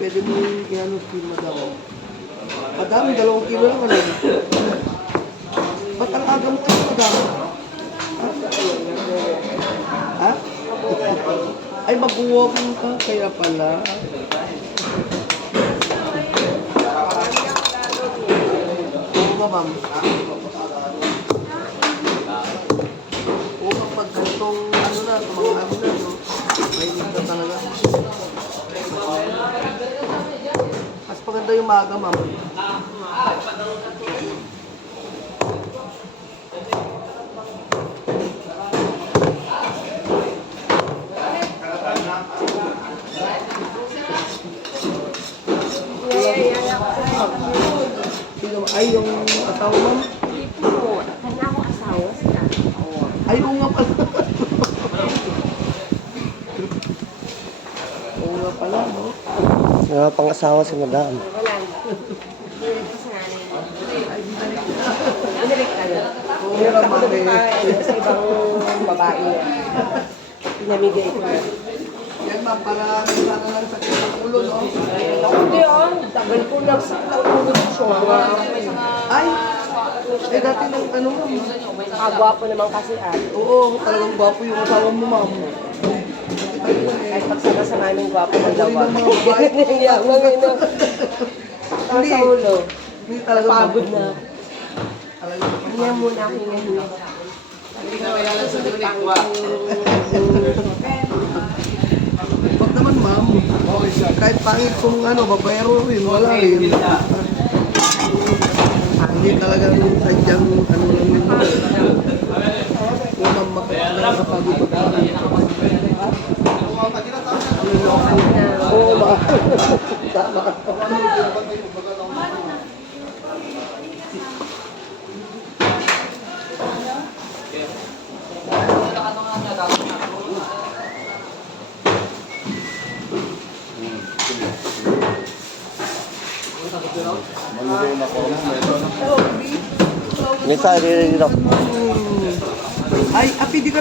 pwede mo yung iano si madam. Madam, 2 kilo lang ano. Ba't ang aga mo kayo, madam? Ha? Ay, mag-walking ka, kaya pala. Oo nga, ma'am. Oo, kapag ganitong ano na, mga ano na, no? Mainit na talaga. Mas maganda yung maga, ma'am. Sino? Ay, yung asawa, ma'am? Oo, kanya ako asawa sila. Ay, oo nga pala. Oo nga pala, no? Nga pang-asawa si madam. Wala. Binalik ko sa nanay mo. Binalik kayo. Oo Binalik nga, ako ma'am. doon sa ibang babae. Pinamigay ko na. Yan, ma'am, para sana lang sa ng ulo, no? Hindi tagal ko nagsaklawin ko siya. Ay, dati nang ano, ma'am. Kagwapo naman kasi Oo, talagang gwapo yung asawa mo, ma'am. Kahit pagsama-sama namin gwapo ng Paguri dawa. ng mga babae. Yamang ino. Taas sa ulo. Hindi talagang Pagod na. Talagang Hinga muna, hinga. Wag naman, ma'am. Kahit pangit kung ano, babayaro rin, wala rin. Hindi talagang sadyang ano lang yun. Kung ma'am, makapagod ka. Oo, ma'am. Tama. Minsan, Ay, api, di ka